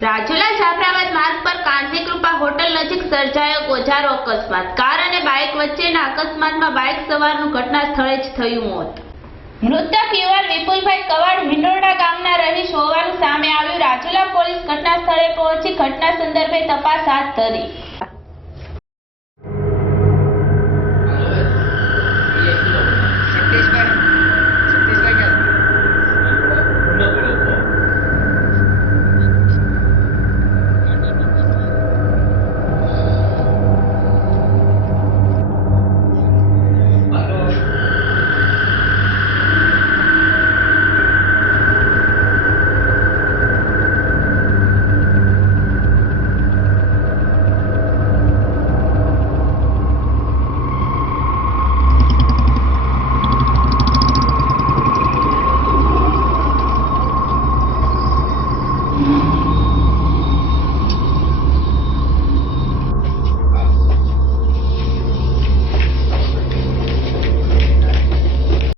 રાજુલા જાફરાબાદ માર્ગ પર કાંજી કૃપા હોટલ નજીક સર્જાયો ગોઝારો અકસ્માત। કાર અને બાઇક વચ્ચેના અકસ્માતમાં બાઇક સવારનું ઘટના સ્થળે જ થયું મોત। મૃતક યુવાન વિપુલભાઈ કવાડ હિંડોરણા ગામના રહીશ હોવાનું સામે આવ્યું। રાજુલા પોલીસ ઘટના સ્થળે પહોંચી ઘટના સંદર્ભે તપાસ હાથ ધરી।